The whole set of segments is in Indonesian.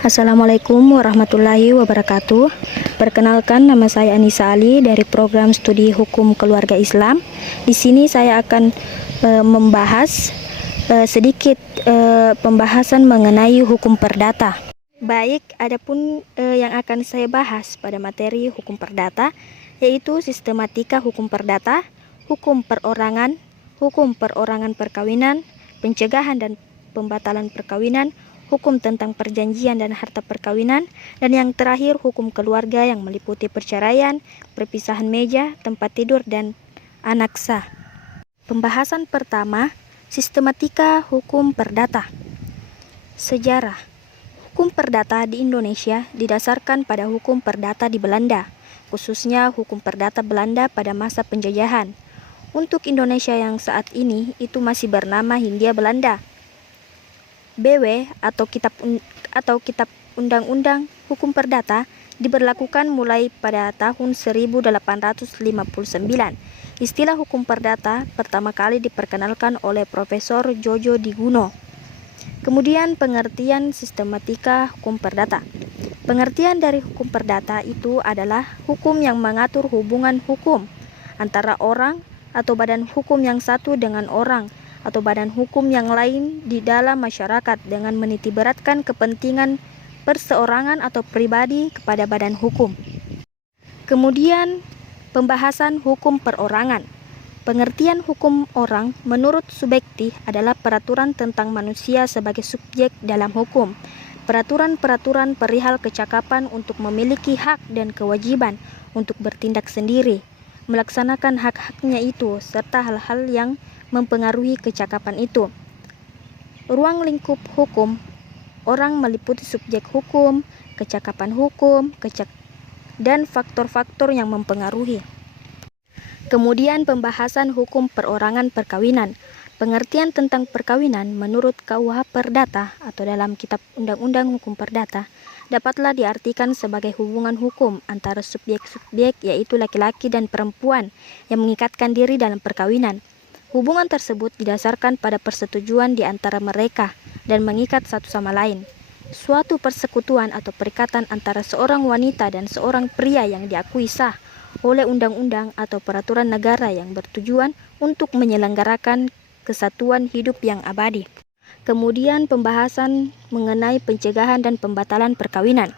Assalamualaikum warahmatullahi wabarakatuh. Perkenalkan, nama saya Anissa Ali dari program studi Hukum Keluarga Islam. Di sini saya akan membahas sedikit pembahasan mengenai hukum perdata. Baik, adapun yang akan saya bahas pada materi hukum perdata yaitu sistematika hukum perdata, hukum perorangan perkawinan, pencegahan dan pembatalan perkawinan, hukum tentang perjanjian dan harta perkawinan, dan yang terakhir hukum keluarga yang meliputi perceraian, perpisahan meja, tempat tidur, dan anaksa. Pembahasan pertama, sistematika hukum perdata. Sejarah. Hukum perdata di Indonesia didasarkan pada hukum perdata di Belanda, khususnya hukum perdata Belanda pada masa penjajahan. Untuk Indonesia yang saat ini itu masih bernama Hindia Belanda. BW atau Kitab Undang-Undang Hukum Perdata diberlakukan mulai pada tahun 1859. Istilah hukum perdata pertama kali diperkenalkan oleh Profesor Jojo Diguno. Kemudian pengertian sistematika hukum perdata. Pengertian dari hukum perdata itu adalah hukum yang mengatur hubungan hukum antara orang atau badan hukum yang satu dengan orang atau badan hukum yang lain di dalam masyarakat dengan menitiberatkan kepentingan perseorangan atau pribadi kepada badan hukum. Kemudian pembahasan hukum perorangan. Pengertian hukum orang menurut Subekti adalah peraturan tentang manusia sebagai subjek dalam hukum. Peraturan-peraturan perihal kecakapan untuk memiliki hak dan kewajiban untuk bertindak sendiri, melaksanakan hak-haknya itu, serta hal-hal yang mempengaruhi kecakapan itu. Ruang lingkup hukum orang meliputi subjek hukum, kecakapan hukum, dan faktor-faktor yang mempengaruhi. Kemudian pembahasan hukum perorangan perkawinan. Pengertian tentang perkawinan menurut KUH Perdata atau dalam Kitab Undang-Undang Hukum Perdata dapatlah diartikan sebagai hubungan hukum antara subjek-subjek yaitu laki-laki dan perempuan yang mengikatkan diri dalam perkawinan. Hubungan tersebut didasarkan pada persetujuan di antara mereka dan mengikat satu sama lain. Suatu persekutuan atau perikatan antara seorang wanita dan seorang pria yang diakui sah oleh undang-undang atau peraturan negara yang bertujuan untuk menyelenggarakan kesatuan hidup yang abadi. Kemudian pembahasan mengenai pencegahan dan pembatalan perkawinan.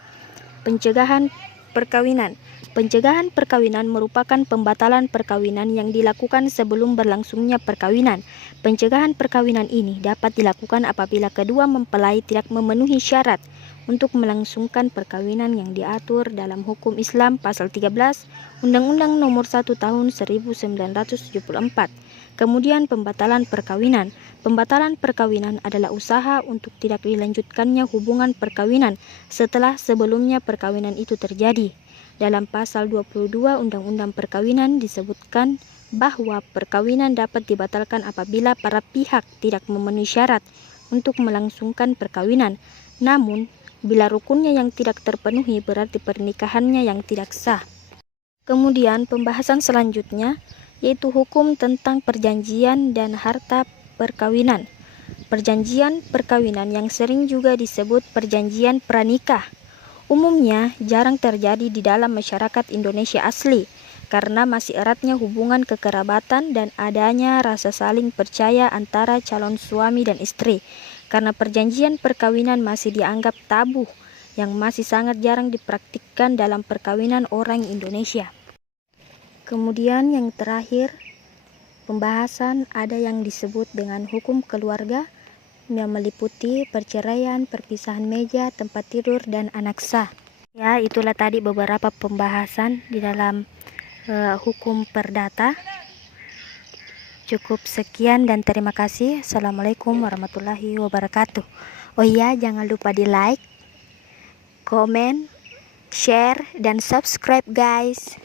Pencegahan perkawinan. Pencegahan perkawinan merupakan pembatalan perkawinan yang dilakukan sebelum berlangsungnya perkawinan. Pencegahan perkawinan ini dapat dilakukan apabila kedua mempelai tidak memenuhi syarat untuk melangsungkan perkawinan yang diatur dalam hukum Islam pasal 13 Undang-Undang Nomor 1 Tahun 1974. Kemudian pembatalan perkawinan. Pembatalan perkawinan adalah usaha untuk tidak dilanjutkannya hubungan perkawinan setelah sebelumnya perkawinan itu terjadi. Dalam pasal 22 Undang-Undang Perkawinan disebutkan bahwa perkawinan dapat dibatalkan apabila para pihak tidak memenuhi syarat untuk melangsungkan perkawinan. Namun, bila rukunnya yang tidak terpenuhi berarti pernikahannya yang tidak sah. Kemudian pembahasan selanjutnya yaitu hukum tentang perjanjian dan harta perkawinan. Perjanjian perkawinan yang sering juga disebut perjanjian pranikah umumnya jarang terjadi di dalam masyarakat Indonesia asli karena masih eratnya hubungan kekerabatan dan adanya rasa saling percaya antara calon suami dan istri. Karena perjanjian perkawinan masih dianggap tabu yang masih sangat jarang dipraktikkan dalam perkawinan orang Indonesia. Kemudian yang terakhir, pembahasan ada yang disebut dengan hukum keluarga yang meliputi perceraian, perpisahan meja, tempat tidur, dan anaksa. Ya, itulah tadi beberapa pembahasan di dalam hukum perdata. Cukup sekian dan terima kasih. Assalamualaikum warahmatullahi wabarakatuh. Oh iya, jangan lupa di like, komen, share, dan subscribe guys.